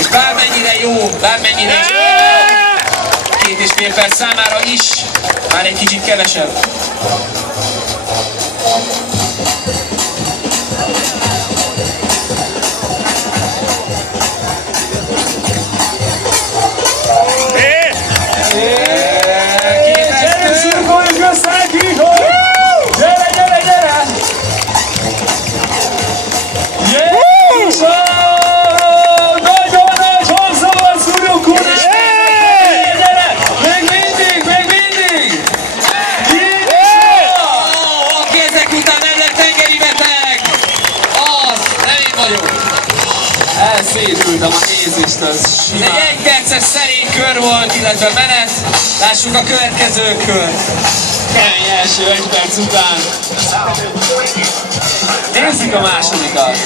És bármennyire jó, két és fél perc számára is, már egy kicsit kevesebb. Elszédültem a nézést, az simán. Ez egy perces szerény kör volt, illetve menet. Lássuk a következő kör. Kemény első 1 perc után. Nézzük a másodikat.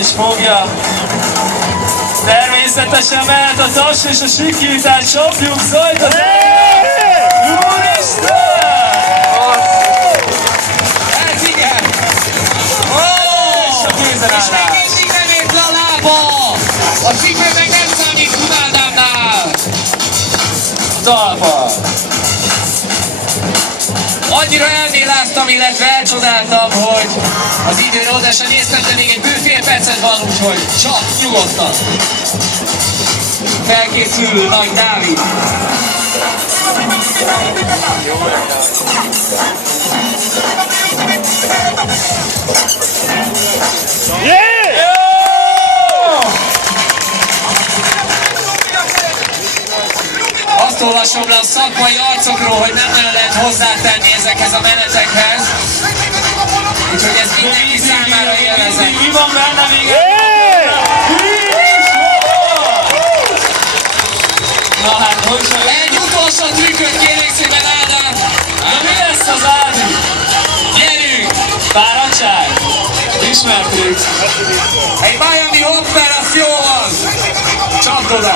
És fogja. Természetesen mehet a taps és a sikítás, csapjuk zajt az Úristen! Ez igen! És a kézenállás. És még mindig nem ért le a lába! A cipő meg nem számít Kunádámnál! Talpa. Annyira elméláztam, illetve elcsodáltam, hogy az időre oda sem néztem, de még egy bő fél percet van, úgyhogy csak nyugodtan. Felkészül Nagy Dávid. Azt olvasom le a szakmai arcokról, hogy nem nagyon lehet hozzátenni ezekhez a menetekhez. Úgyhogy ez mindenki számára élvezett. Mi van benne még? Na hát, hogy sem? Egy utolsó trükköt kérnék szépen, Ádám! Na mi lesz az Ádi? Gyerünk! Fáradtság? Ismert trükk. Egy Miami Hopper, az jó van! Csapd oda!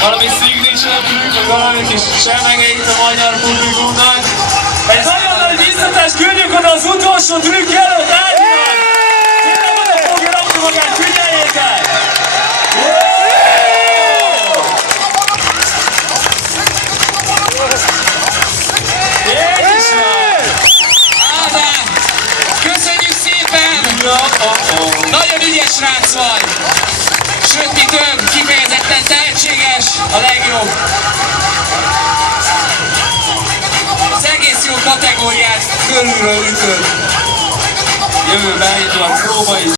Valami signature trükk, vagy valami kis semlegeit a magyar publikumnak. Egy nagyon nagy biztatás, küldjük oda az utolsó trükk előtt, Ádinak! Tényleg oda fogja rakni magát, figyeljétek! Ádám! Köszönjük szépen! Nagyon ügyes srác vagy! Sőt, mi több, kifejezetten tehetséges, a legjobb! Az egész jó kategóriát körülről ütöd! Jövőben itt van próba is.